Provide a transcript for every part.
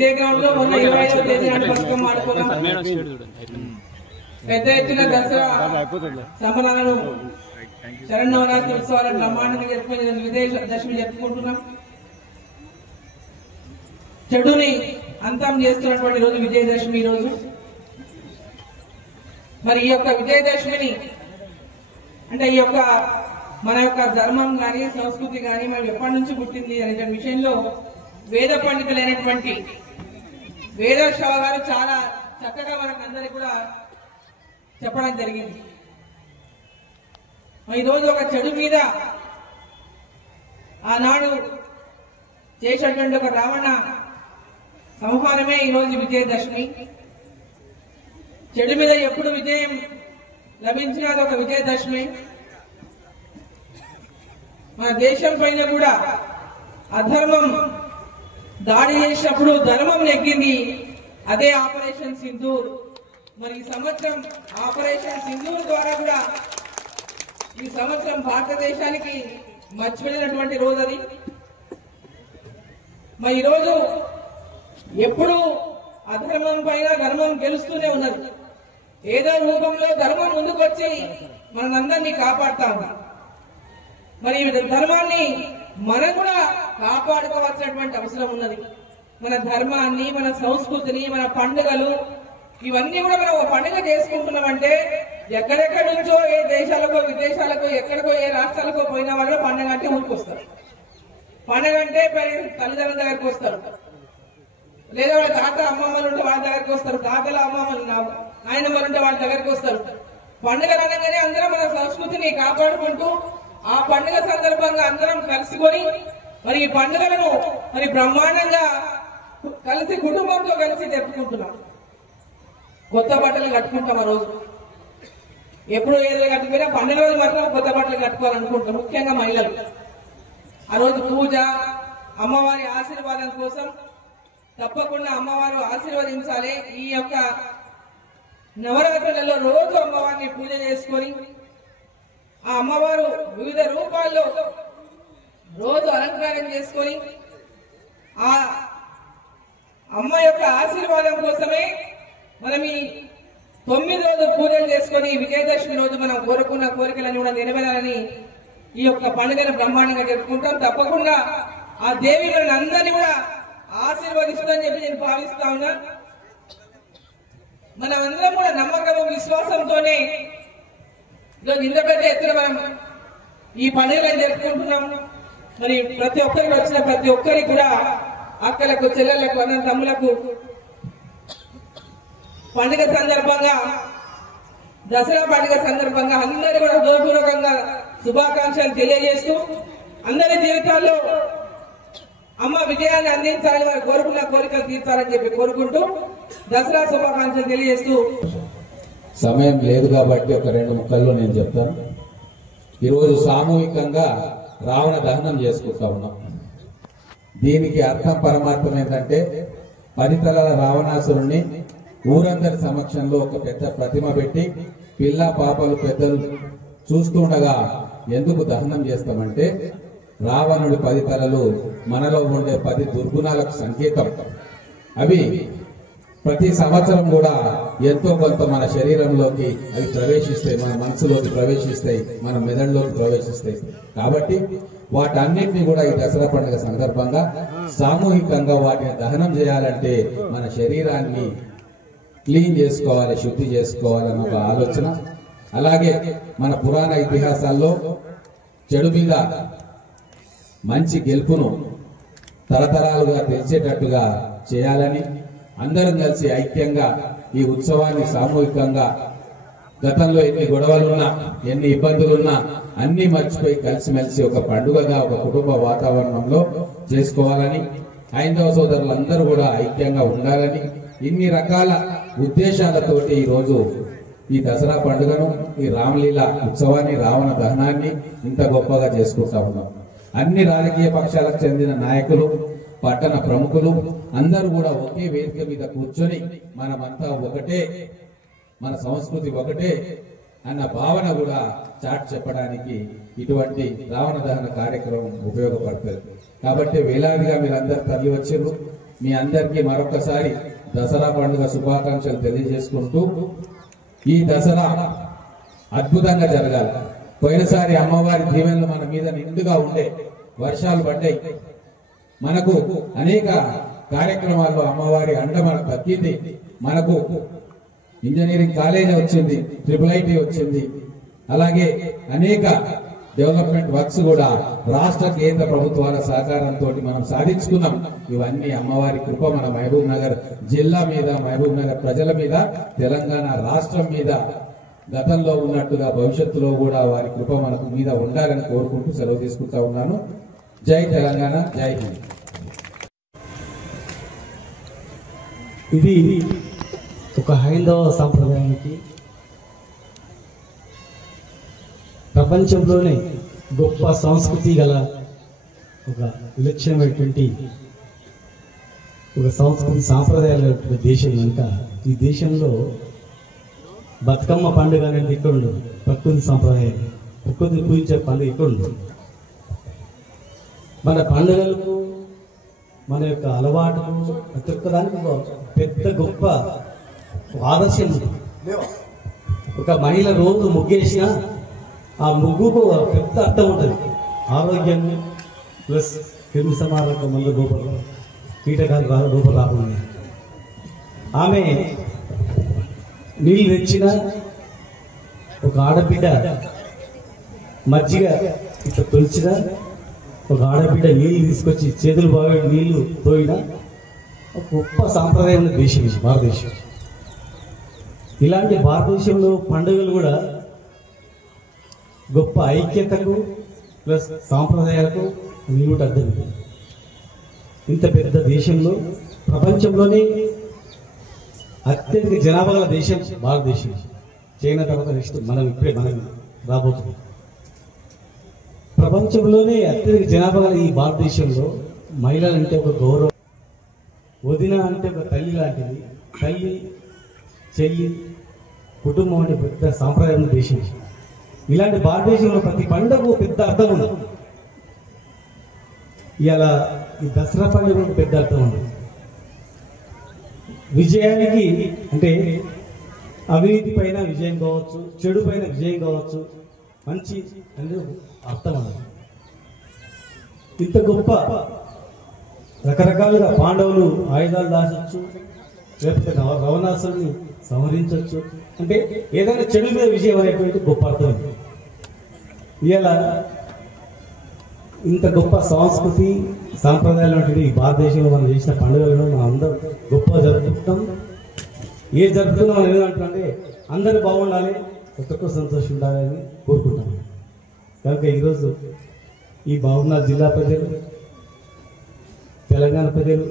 ఇదే గ్రౌండ్ లో మొన్న 25వ తేదీ నాడు బతుకమ్మ ఆడుకున్నాం. పెద్ద ఎత్తున దసరా సంబరాలను శరన్నవరాత్రి ఉత్సవాలను బ్రహ్మాండంగా జరుపుకునే విజయదశమి జరుపుకుంటున్నాం. చెడుని అంతం చేస్తున్నటువంటి రోజు విజయదశమి ఈ రోజు. మరి ఈ యొక్క విజయదశమిని అంటే ఈ యొక్క మన యొక్క ధర్మం గాని సంస్కృతి గాని మనం ఎప్పటి నుంచి పుట్టింది అనే విషయంలో వేద పండితులైనటువంటి వేదశవ గారు చాలా చక్కగా మనకు అందరికీ కూడా చెప్పడం జరిగింది. ఈరోజు ఒక చెడు మీద ఆనాడు చేసినటువంటి ఒక రావణ సంహారమే ఈరోజు విజయదశమి. చెడు మీద ఎప్పుడు విజయం లభించినది ఒక విజయదశమి. మన దేశం పైన కూడా అధర్మం దాడి చేసినప్పుడు ధర్మం నెగ్గింది. అదే ఆపరేషన్ సింధూర్. మరి ఈ సంవత్సరం ఆపరేషన్ సింధూర్ ద్వారా కూడా ఈ సంవత్సరం భారతదేశానికి మర్చిపోయినటువంటి రోజు అది. మరి ఈరోజు ఎప్పుడు అధర్మం పైన ధర్మం గెలుస్తూనే ఉన్నది. ఏదో రూపంలో ధర్మం ముందుకొచ్చి మనందరినీ కాపాడుతా ఉంది. మరి ధర్మాన్ని మనం కూడా కాపాడుకోవాల్సినటువంటి అవసరం ఉన్నది. మన ధర్మాన్ని, మన సంస్కృతిని, మన పండుగలు ఇవన్నీ కూడా మనం ఒక పండుగ చేసుకుంటున్నామంటే ఎక్కడెక్కడి నుంచో ఏ దేశాలకో విదేశాలకో ఎక్కడికో ఏ రాష్ట్రాలకో పోయిన వాళ్ళు పండుగ అంటే ఊరికొస్తారు. పండుగ అంటే తల్లిదండ్రుల దగ్గరికి వస్తారు, లేదా వాళ్ళ తాత అమ్మమ్మలు ఉంటే వాళ్ళ దగ్గరికి వస్తారు, తాతల అమ్మమ్మలు నాయనమ్మలు ఉంటే వాళ్ళ దగ్గరికి వస్తారు. పండుగలు అనగానే అందరం మన సంస్కృతిని కాపాడుకుంటూ ఆ పండుగ సందర్భంగా అందరం కలుసుకొని మరి ఈ పండుగలను మరి బ్రహ్మాండంగా కలిసి కుటుంబంతో కలిసి జరుపుకుంటున్నాం. కొత్త బట్టలు కట్టుకుంటాం. ఆ రోజు ఎప్పుడు ఏదో కట్టుకున్నా పండుగ రోజు మాత్రం కొత్త బట్టలు కట్టుకోవాలనుకుంటాం. ముఖ్యంగా మహిళలు ఆ రోజు పూజ, అమ్మవారి ఆశీర్వాదం కోసం తప్పకుండా అమ్మవారు ఆశీర్వదించాలి. ఈ యొక్క నవరాత్రులలో రోజు అమ్మవారిని పూజ చేసుకొని ఆ అమ్మవారు వివిధ రూపాల్లో రోజు అలంకారం చేసుకొని ఆ అమ్మ యొక్క ఆశీర్వాదం కోసమే మనం ఈ 9 రోజులు పూజలు చేసుకొని విజయదశమి రోజు మనం కోరుకున్న కోరికలను కూడా నెరవేరాలని ఈ యొక్క పండుగను బ్రహ్మాండంగా జరుపుకుంటాం. తప్పకుండా ఆ దేవి మన అందరినీ కూడా ఆశీర్వదిస్తుందని చెప్పి నేను భావిస్తా ఉన్నా. మనం అందరం కూడా నమ్మకము విశ్వాసంతోనే ఈరోజు ఇంత పెద్ద ఎత్తున మనం ఈ పండుగలను జరుపుకుంటున్నాం. మరి ప్రతి ఒక్కరికి వచ్చిన ప్రతి ఒక్కరికి కూడా అక్కలకు, చెల్లెళ్లకు, అన్న తమ్ములకు పండుగ సందర్భంగా, దసరా పండుగ సందర్భంగా అందరూ కూడా హృదయపూర్వకంగా శుభాకాంక్షలు తెలియజేస్తూ అందరి జీవితాల్లో అమ్మ విజయాన్ని అందించాలని వారు కోరుకున్న కోరికలు తీర్చాలని చెప్పి కోరుకుంటూ దసరా శుభాకాంక్షలు తెలియజేస్తూ సమయం లేదు కాబట్టి ఒక 2 ముక్కల్లో నేను చెప్తాను. ఈరోజు సామూహికంగా రావణ దహనం చేసుకుంటా ఉన్నాం. దీనికి అర్థం పరమార్థం ఏంటంటే 10 తలల రావణాసురుణ్ణి ఊరందరి సమక్షంలో ఒక పెద్ద ప్రతిమ పెట్టి పిల్ల పాపలు పెద్దలు చూస్తుండగా ఎందుకు దహనం చేస్తామంటే రావణుడి 10 తలలు మనలో ఉండే 10 దుర్గుణాలకు సంకేతం. అవి ప్రతి సంవత్సరం కూడా ఎంతో కొంత మన శరీరంలోకి అవి ప్రవేశిస్తాయి, మన మనసులోకి ప్రవేశిస్తాయి, మన మెదడులోకి ప్రవేశిస్తాయి. కాబట్టి వాటన్నిటిని కూడా ఈ దసరా పండుగ సందర్భంగా సామూహికంగా వాటిని దహనం చేయాలంటే మన శరీరాన్ని క్లీన్ చేసుకోవాలి, శుద్ధి చేసుకోవాలన్న ఒక ఆలోచన. అలాగే మన పురాణ ఇతిహాసాల్లో చెడు మీద మంచి గెలుపును తరతరాలుగా తెలిసేటట్టుగా చేయాలని అందరం కలిసి ఐక్యంగా ఈ ఉత్సవాన్ని సామూహికంగా గతంలో ఎన్ని గొడవలున్నా, ఎన్ని ఇబ్బందులున్నా అన్ని మర్చిపోయి కలిసిమెలిసి ఒక పండుగగా ఒక కుటుంబ వాతావరణంలో చేసుకోవాలని, హైందవ సోదరులందరూ కూడా ఐక్యంగా ఉండాలని, ఇన్ని రకాల ఉద్దేశాలతోటి ఈరోజు ఈ దసరా పండుగను, ఈ రామలీల ఉత్సవాన్ని, రావణ దహనాన్ని ఇంత గొప్పగా చేసుకుంటా ఉన్నాం. అన్ని రాజకీయ పక్షాలకు చెందిన నాయకులు, పట్టణ ప్రముఖులు అందరూ కూడా ఒకే వేదిక మీద కూర్చొని మనమంతా ఒకటే, మన సంస్కృతి ఒకటే అన్న భావన కూడా చాటి చెప్పడానికి ఇటువంటి రావణ దహన కార్యక్రమం ఉపయోగపడుతుంది. కాబట్టి వేలాదిగా మీరందరూ తరలి వచ్చారు. మీ అందరికీ మరొకసారి దసరా పండుగ శుభాకాంక్షలు తెలియజేసుకుంటూ ఈ దసరా అద్భుతంగా జరగాలి. పోయినసారి అమ్మవారి దీవెనలు మన మీద నిండుగా ఉండే, వర్షాలు పడ్డాయి, మనకు అనేక కార్యక్రమాల్లో అమ్మవారి అండ మనకు దక్కింది. మనకు ఇంజనీరింగ్ కాలేజ్ వచ్చింది, IIIT వచ్చింది, అలాగే అనేక డెవలప్మెంట్ వర్క్స్ కూడా రాష్ట్ర కేంద్ర ప్రభుత్వాల సహకారంతో మనం సాధించుకున్నాం. ఇవన్నీ అమ్మవారి కృప మన మహబూబ్ నగర్ జిల్లా మీద, మహబూబ్ నగర్ ప్రజల మీద, తెలంగాణ రాష్ట్రం మీద గతంలో ఉన్నట్టుగా భవిష్యత్తులో కూడా వారి కృప మనకు మీద ఉండాలని కోరుకుంటూ సెలవు తీసుకుంటా ఉన్నాను. జై తెలంగాణ, జై హింద్. ఇది ఒక హైందవ సాంప్రదాయానికి ప్రపంచంలోనే గొప్ప సంస్కృతి గల ఒక విలక్షణమైనటువంటి ఒక సంస్కృతి సాంప్రదాయాల దేశం కనుక ఈ దేశంలో బతుకమ్మ పండుగ అనేది ఇక్కడ ఉండదు. ప్రకృతి సాంప్రదాయం, ప్రకృతిని పూజించే పండుగ ఇక్కడ ఉండదు. మన పండుగలకు, మన యొక్క అలవాటుకు, ప్రతి ఒక్కదానికి పెద్ద గొప్ప ఆదర్శం ఉంది. ఒక మహిళ రోజు ముగ్గేసిన ఆ ముగ్గుకు పెద్ద అర్థం ఉంటుంది. ఆరోగ్యం ప్లస్ క్రిమి సంహారక మందు లోపల కీటకాలు లోపల రాకుండా ఆమె నీళ్ళు తెచ్చిన ఒక ఆడబిడ్డ మజ్జిగ ఇట్లా తొలిచిన ఒక ఆడబిడ్డ నీళ్ళు తీసుకొచ్చి చేతులు బాగా నీళ్లు తోయిన ఒక గొప్ప సాంప్రదాయం దేశం భారతదేశం. ఇలాంటి భారతదేశంలో పండుగలు కూడా గొప్ప ఐక్యతకు ప్లస్ సాంప్రదాయాలకు నిలువుట అర్థం. ఇంత పెద్ద దేశంలో ప్రపంచంలోనే అత్యధిక జనాభా గల దేశం భారతదేశం. చైనా తర్వాత నెక్స్ట్ మనం రాబోతుంది. ప్రపంచంలోనే అత్యధిక జనాభా గల ఈ భారతదేశంలో మహిళలంటే ఒక గౌరవం, వదిన అంటే ఒక తల్లి లాంటిది, తల్లి చెల్లి కుటుంబం అంటే పెద్ద సాంప్రదాయం దేశం. ఇలాంటి భారతదేశంలో ప్రతి పండుగ పెద్ద అర్థం ఉంది. ఇలా ఈ దసరా పండుగ పెద్ద అర్థం ఉంది. విజయానికి అంటే అవినీతి పైన విజయం కావచ్చు, చెడు పైన విజయం కావచ్చు, మంచి అనేది అర్థం అన్నది. ఇంత గొప్ప రకరకాలుగా పాండవులు ఆయుధాలు దాచవచ్చు, లేకపోతే రావణాసురుని సంహరించవచ్చు. అంటే ఏదైనా చెడు మీద విజయం అనేటువంటి గొప్ప అర్థం. ఇలా ఇంత గొప్ప సంస్కృతి సాంప్రదాయాలు ఈ భారతదేశంలో మనం చేసిన పండుగలను మనం అందరం గొప్పగా జరుపుకుంటాం. ఏ జరుపుకున్నా మనం ఏమంటామంటే అందరూ బాగుండాలి, ప్రతి ఒక్కరు సంతోషం ఉండాలని కోరుకుంటాం. కనుక ఈరోజు ఈ మహబూబ్నగర్ జిల్లా ప్రజలు, తెలంగాణ ప్రజలు,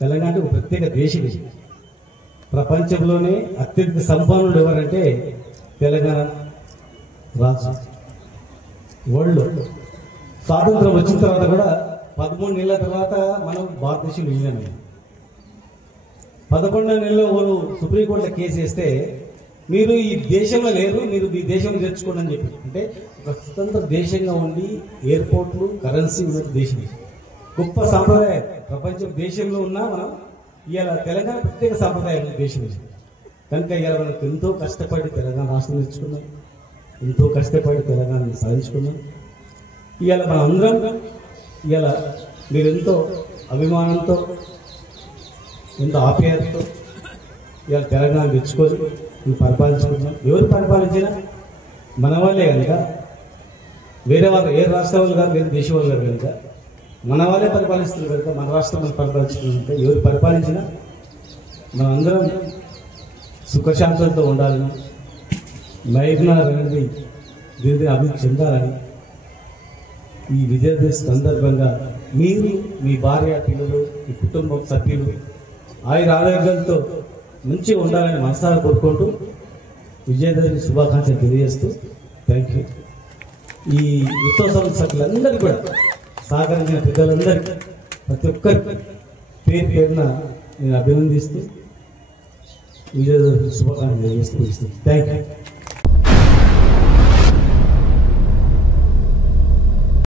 తెలంగాణ అంటే ఒక ప్రత్యేక దేశం. ప్రపంచంలోనే అత్యధిక సంపన్నులు ఎవరంటే తెలంగాణ రాష్ట్రం. వరల్డ్లో స్వాతంత్రం వచ్చిన తర్వాత కూడా 13 నెలల తర్వాత మనం భారతదేశం విలీనం అయింది. 11వ నెలలో వాళ్ళు సుప్రీంకోర్టులో కేసు వేస్తే మీరు ఈ దేశంలో లేరు, మీరు ఈ దేశంలో తెచ్చుకోండి అని చెప్పి. అంటే ఒక స్వతంత్ర దేశంగా ఉండి ఎయిర్పోర్ట్లు, కరెన్సీ ఉన్న దేశం. గొప్ప సాంప్రదాయం ప్రపంచం దేశంలో ఉన్నా మనం ఇవాళ తెలంగాణ ప్రత్యేక సాంప్రదాయం దేశం. కనుక ఇవాళ మనకు ఎంతో కష్టపడి తెలంగాణ రాష్ట్రం తెచ్చుకున్నాం, ఎంతో కష్టపడి తెలంగాణని సాధించుకున్నాం. ఇవాళ మన అందరం ఇవాళ మీరు ఎంతో అభిమానంతో, ఎంతో ఆప్యాయతతో ఇవాళ తెలంగాణ తెచ్చుకొని మేము పరిపాలించుకుంటున్నాం. ఎవరు పరిపాలించినా మన వాళ్ళే కనుక, వేరే వాళ్ళు ఏ రాష్ట్ర వాళ్ళు కాదు, వేరే దేశం వాళ్ళు కాదు కనుక మన వాళ్ళే పరిపాలిస్తున్నారు కనుక మన రాష్ట్రం మనం పరిపాలించుకుంటే ఎవరు పరిపాలించినా మనం అందరం సుఖశాంతులతో ఉండాలని, మహబూబ్నగర్ అనేది దీని అభివృద్ధి చెందాలని ఈ విజయదశమి సందర్భంగా మీరు, మీ భార్య, పిల్లలు, మీ కుటుంబం సభ్యులు ఆయురారోగ్యాలతో మంచిగా ఉండాలని మనసారా కోరుకుంటూ విజయదశమి శుభాకాంక్షలు తెలియజేస్తూ థ్యాంక్ యూ. ఈ ఉత్సవ సంస్థలందరికీ కూడా సహకరించిన పెద్దలందరికీ ప్రతి ఒక్కరికి పేరు పేరున నేను అభినందిస్తూ విజయదశమి శుభాకాంక్షలు తెలియజేస్తూ థ్యాంక్ యూ.